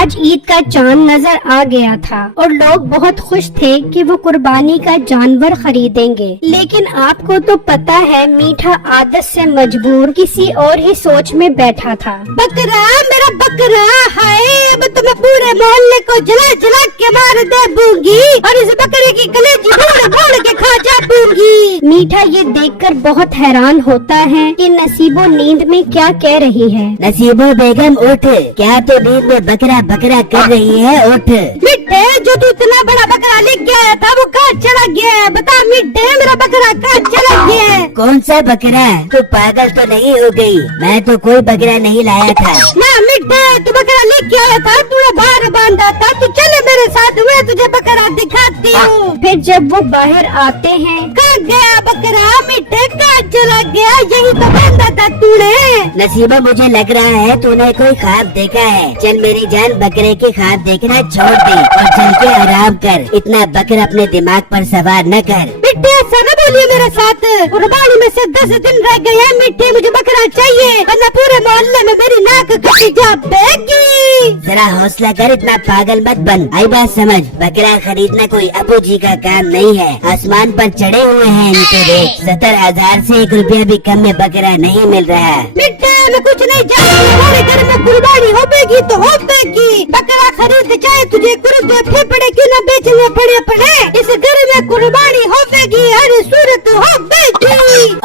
आज ईद का चांद नजर आ गया था और लोग बहुत खुश थे कि वो कुर्बानी का जानवर खरीदेंगे। लेकिन आपको तो पता है मीठा आदत से मजबूर किसी और ही सोच में बैठा था। बकरा मेरा बकरा है, अब तो मैं पूरे मोहल्ले को जला जला के मार दे दूंगी और इस बकरे की कलेजी फोड़ फोड़ के खा जाऊंगी। मीठा ये देखकर बहुत हैरान होता है कि नसीबो नींद में क्या कह रही है। नसीबो बेगम उठ, क्या तो नींद में बकरा बकरा कर रही है, उठ। मिठे जो तू इतना बड़ा बकरा लेके आया था वो कहाँ चला गया है? बता मिठे मेरा बकरा कहाँ चला गया है? कौन सा बकरा? तू पागल तो नहीं हो गई? मैं तो कोई बकरा नहीं लाया था। ना मिठे तू बकरा लेके आया था, तूने बाहर बांधा था, तू चले मेरे साथ, मैं तुझे बकरा दिखाती हूँ। फिर जब वो बाहर आते हैं, कहाँ गया बकरा? मिठे कहाँ चला गया? यही तो बांधा था तूने। नसीबा मुझे लग रहा है तूने कोई ख्वाब देखा है। चल मेरी जान बकरे के ख्वाब देखना छोड़ दे और चल के आराम कर। इतना बकरा अपने दिमाग पर सवार न कर। मिठे ऐसा न बोलिए मेरे साथ, कुर्बानी में से 10 दिन रह गए हैं। मिठे मुझे बकरा चाहिए वरना पूरे मोहल्ले में मेरी नाक कटी जाएगी। जरा हौसला कर, इतना पागल मत बन। आई बात समझ, बकरा खरीदना कोई अबू जी का काम नहीं है। आसमान पर चढ़े हुए हैं इनके रेट। 70,000 से 1 रुपया भी कम में बकरा नहीं मिल रहा। मिठे मैं कुछ नहीं जानती, हमारे घर में कुर्बानी होगी तो होगी। बकरा खरीद चाहे तुझे कुर्ते फेफड़े क्यों न बेचने पड़े, इस घर में कुर्बानी होगी, हर सूरत होगी।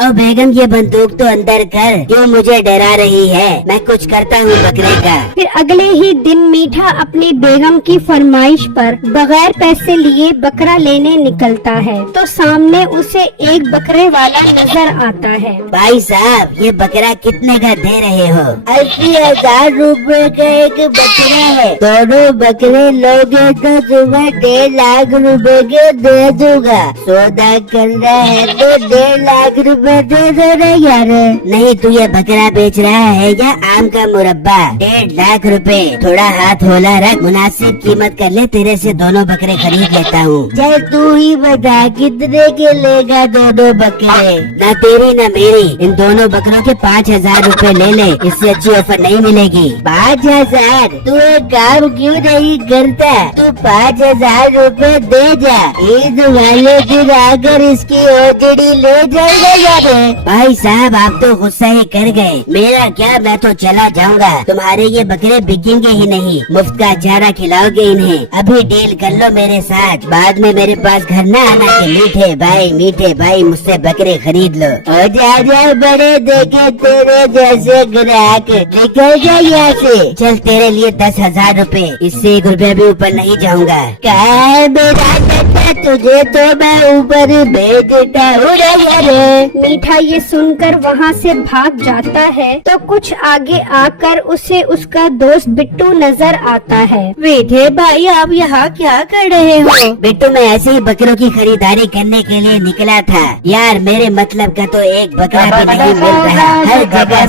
ओ बेगम ये बंदूक तो अंदर कर, क्यों मुझे डरा रही है? मैं कुछ करता हूँ बकरे का। फिर अगले ही दिन मीठा अपनी बेगम की फरमाइश पर बगैर पैसे लिए बकरा लेने निकलता है तो सामने उसे एक बकरे वाला नजर आता है। भाई साहब ये बकरा कितने का दे रहे हो? 80,000 रुपए का एक बकरा है। दोनों बकरे लोगे तो तुम्हें 1.5 लाख रुपए के दे दूंगा। सौदा करना है तो 1.5 लाख रुपए दे देना यार। नहीं तू ये बकरा बेच रहा है या आम का मुरब्बा? 1.5 लाख रुपए, थोड़ा हाथ होला रख, मुनासिब कीमत कर ले, तेरे से दोनों बकरे खरीद लेता हूँ। चल तू ही बता कितने के लेगा दोनों बकरे? ना तेरी ना मेरी, इन दोनों बकरों के 5,000 रुपए ले ले, इससे अच्छी ऑफर नहीं मिलेगी। 5,000? तू एक काम क्यों नहीं करता? तू 5,000 रुपए दे जा, ईद वाले दिन आकर इसकी ओजड़ी ले जाएगा यार। भाई साहब आप तो गुस्सा ही कर गए, मेरा क्या, मैं तो चला जाऊंगा। तुम्हारे ये बकरे बिकेंगे ही नहीं, मुफ्त का चारा खिलाओगे इन्हें। अभी डील कर लो मेरे साथ, बाद में मेरे पास घर न आना कि मीठे भाई मुझसे बकरे खरीद लो। और जा बड़े देखे तेरे जैसे ग्राहक, निकल जा यहाँ से। चल तेरे लिए 10,000 रुपए, इससे 1 रुपया भी ऊपर नहीं जाऊंगा। क्या है मेरा चचा, तुझे तो मैं ऊपर भेज देता हूँ यार। मीठा ये सुनकर वहाँ से भाग जाता है तो कुछ आगे आकर उसे उसका दोस्त बिट्टू नजर आता है। मीठे भाई आप यहाँ क्या कर रहे हो? बिट्टू मैं ऐसे ही बकरों की खरीदारी करने के लिए निकला था यार। मेरे मतलब का तो एक बकरा भी नहीं मिल रहा, हर जगह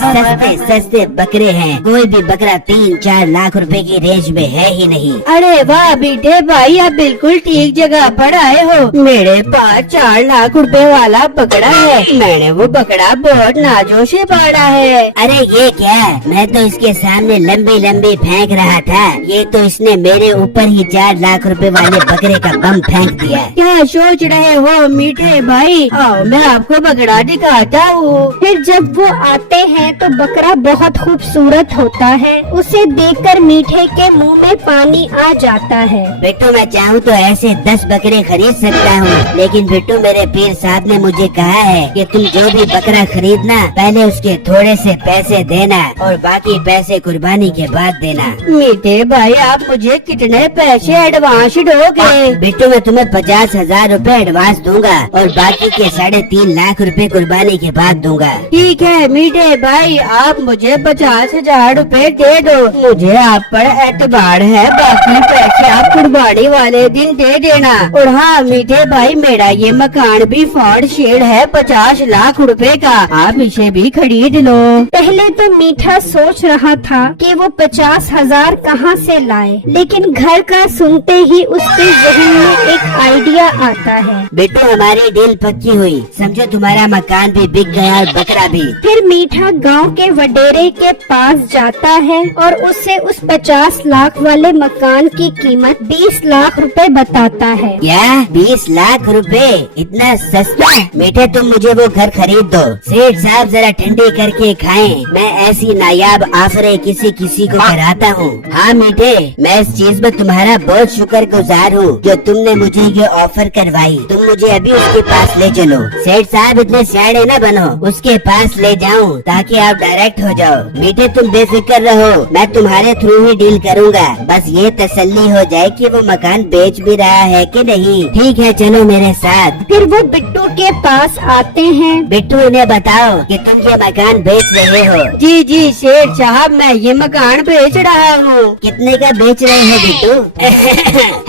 सस्ते बकरे हैं। कोई भी बकरा 3-4 लाख रुपए की रेंज में है ही नहीं। अरे वाह मीठे भाई आप बिल्कुल ठीक जगह पर आए हो। मेरे पास 4 लाख रुपए वाला बकरा है, मैंने वो बकरा बहुत नाजों से पाला है। अरे ये क्या, मैं तो इसके सामने लंबी फेंक रहा था, ये तो इसने मेरे ऊपर ही 4 लाख रुपए वाले बकरे का बम फेंक दिया। क्या सोच रहे हो मीठे भाई? आओ मैं आपको बकरा दिखाता हूँ। फिर जब वो आते हैं तो बकरा बहुत खूबसूरत होता है। उसे देखकर मीठे के मुंह में पानी आ जाता है। बिट्टू मैं चाहूँ तो ऐसे 10 बकरे खरीद सकता हूँ, लेकिन बिट्टू मेरे पीर साहब ने मुझे कहा है कि तुम जो भी बकरा खरीदना पहले उसके थोड़े से पैसे देना और बाकी पैसे कुर्बानी के बाद देना। मीठे भाई आप मुझे कितने पैसे एडवांस दोगे? बिट्टू मैं तुम्हें 50,000 रुपए एडवांस दूंगा और बाकी के 3.5 लाख रुपए कुर्बानी के बाद दूंगा। ठीक है मीठे भाई आप मुझे 50,000 रुपए दे दो, मुझे आप पर एतबार है, बाकी पैसे आप कुर्बानी वाले दिन दे देना। और हाँ मीठे भाई मेरा ये मकान भी फॉर शेड है, 50 लाख रुपए का, आप इसे भी खरीद लो। पहले तो मीठा सोच रहा था कि वो 50,000 कहाँ से लाए, लेकिन घर का सुनते ही उसके जहन में एक आइडिया आता है। बेटू हमारी डील पक्की हुई, समझो तुम्हारा मकान भी बिक गया और बकरा भी। फिर मीठा गांव के वडेरे के पास जाता है और उसे उस 50 लाख वाले मकान की कीमत 20 लाख रुपए बताता है। क्या 20 लाख रुपए? इतना सस्ता? मीठे तुम मुझे वो घर खरीद दो। सेठ साहब जरा ठंडी करके खाएं, मैं ऐसी नायाब ऑफरें किसी किसी को कराता हूँ। हाँ मीठे, मैं इस चीज में तुम्हारा बहुत शुक्रगुजार हूँ जो तुमने मुझे ये ऑफर करवाई। तुम मुझे अभी उसके पास ले चलो। सेठ साहब इतने सियाणे न बनो, उसके पास ले जाऊँ ताकि आप डायरेक्ट हो जाओ। मीठे तुम बेफिक्र रहो, मैं तुम्हारे थ्रू ही डील करूँगा। बस ये तसल्ली हो जाए कि वो मकान बेच भी रहा है कि नहीं। ठीक है, चलो मेरे साथ। फिर वो बिट्टू के पास आते हैं। बिट्टू इन्हें बताओ कि तुम ये मकान बेच रहे हो। जी जी सेठ साहब, मैं ये मकान बेच रहा हूँ। कितने का बेच रहे हो बिट्टू?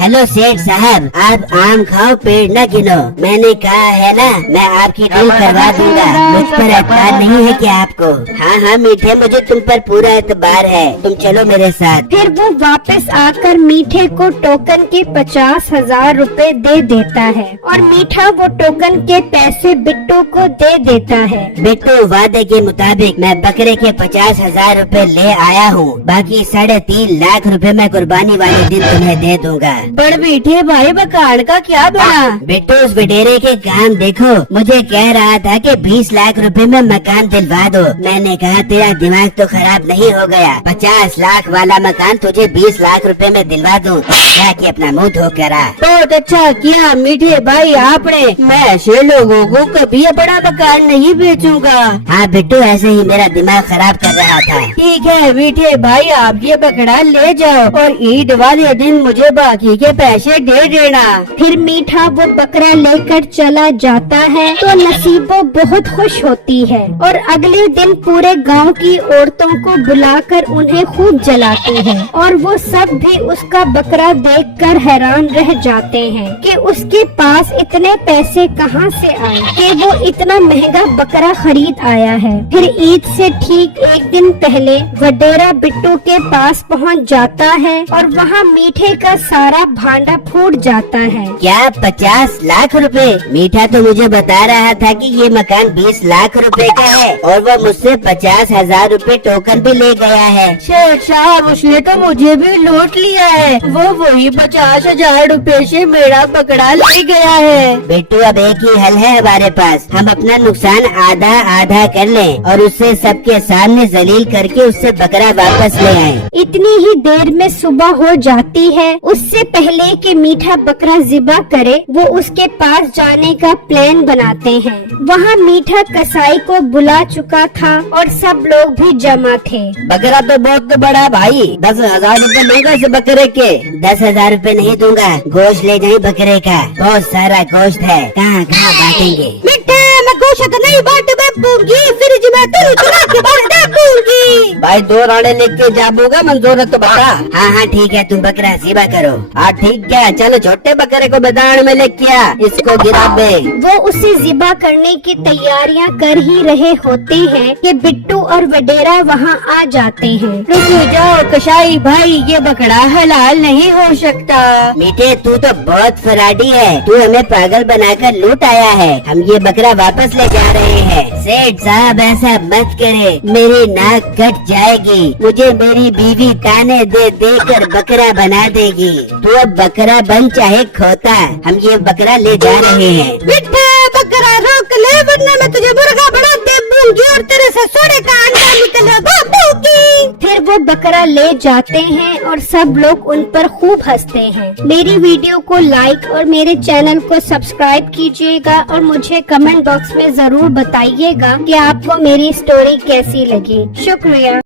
हेलो सेठ साहब, आप आम खाओ पेड़ न गिनो। मैंने कहा है ना, मैं आपकी डील करवा दूंगा। मुझ पर एतबार नहीं है क्या आपको? हाँ हाँ मीठे, मुझे तुम पर पूरा एतबार है, तुम चलो मेरे साथ। फिर वो वापस आकर मीठे को टोकन के 50,000 रुपए दे देता है और मीठा वो टोकन के पैसे बिट्टू को दे देता है। बिट्टू वादे के मुताबिक मैं बकरे के 50,000 रुपए ले आया हूँ, बाकी 3.5 लाख रुपए मैं कुर्बानी वाले दिन तुम्हें दे दूंगा। पर मीठे भाई मकान का क्या बना? बिट्टू उस वडेरे के काम देखो, मुझे कह रहा था कि 20 लाख रुपए में मकान दिलवा दो। मैंने कहा तेरा दिमाग तो खराब नहीं हो गया, 50 लाख वाला मकान तुझे 20 लाख रुपए में दिलवा दूं, क्या कि अपना मुंह धो कर आ। बहुत अच्छा किया मीठे भाई आपने, मैं ऐसे लोगों को कभी बड़ा मकान नहीं बेचूंगा। हाँ बिट्टू, ऐसे ही मेरा दिमाग खराब कर रहा था। ठीक है मीठे भाई, आप ये बकरा ले जाओ और ईद वाले दिन मुझे बाकी के पैसे दे देना। फिर मीठा वो बकरा लेकर चला जाता है तो नसीबो बहुत खुश होती है और अगले दिन पूरे गांव की औरतों को बुलाकर उन्हें खूब जलाती है और वो सब भी उसका बकरा देखकर हैरान रह जाते हैं कि उसके पास इतने पैसे कहां से आए कि वो इतना महंगा बकरा खरीद आया है। फिर ईद से ठीक एक दिन पहले वडेरा बिट्टू के पास पहुंच जाता है और वहां मीठे का सारा भांडा फूट जाता है। क्या 50 लाख रुपए? मीठा तो मुझे बता रहा था कि ये मकान 20 लाख रुपए का है और वो मुझसे 50,000 रुपए टोकन भी ले गया है। शेख साहब, उसने तो मुझे भी लूट लिया है, वो वही 50,000 रुपए से मेरा बकरा ले गया है। बिट्टू अब एक ही हल है हमारे पास, हम अपना नुकसान आधा आधा कर लें और उससे सबके सामने जलील करके उससे बकरा वापस ले आएं। इतनी ही देर में सुबह हो जाती है। उससे पहले कि मीठा बकरा ज़िबा करे, वो उसके पास जाने का प्लान बनाते हैं। वहाँ मीठा कसाई को बुला चुका था और सब लोग भी जमा थे। बकरा तो बहुत बड़ा भाई, 10,000 रुपए लूंगा इस बकरे के। 10,000 रुपए नहीं दूंगा, गोश्त ले जाए बकरे का, बहुत सारा गोश्त है, कहाँ कहाँ बांटेंगे। मीठे, मैं गोश्त नहीं बांट दूंगी, फ्रिज में तेरी चुरा के बांट दूंगी। भाई 2 राड़े लेके जाबूगा, मंजूर है तो बता। हाँ हाँ ठीक है, तुम बकरा ज़िबा करो। हाँ ठीक है, चलो छोटे बकरे को मैदान में लेके आ, इसको गिरा दे। वो उसे ज़िबा करने की तैयारियां कर ही रहे होते हैं कि बिट्टू और वडेरा वहाँ आ जाते हैं। रुक जाओ कसाई भाई, ये बकरा हलाल नहीं हो सकता। मीठे तू तो बहुत फराडी है, तू हमें पागल बनाकर लूट आया है, हम ये बकरा वापस ले जा रहे हैं। सेठ साहब ऐसा मत करे, मेरी नाक कट जाएगी, मुझे मेरी बीवी ताने दे देकर बकरा बना देगी। तू अब बकरा बन चाहे खोता, हम ये बकरा ले जा रहे हैं। मिठे, बकरा रोक ले वरना मैं तुझे मुर्गा बना दूंगी और तेरे से सोने का अंडा निकले बाबूगी। फिर वो बकरा ले जाते हैं और सब लोग उन पर खूब हंसते हैं। मेरी वीडियो को लाइक और मेरे चैनल को सब्सक्राइब कीजिएगा और मुझे कमेंट बॉक्स में जरूर बताइएगा कि आपको मेरी स्टोरी कैसी लगी। शुक्रिया।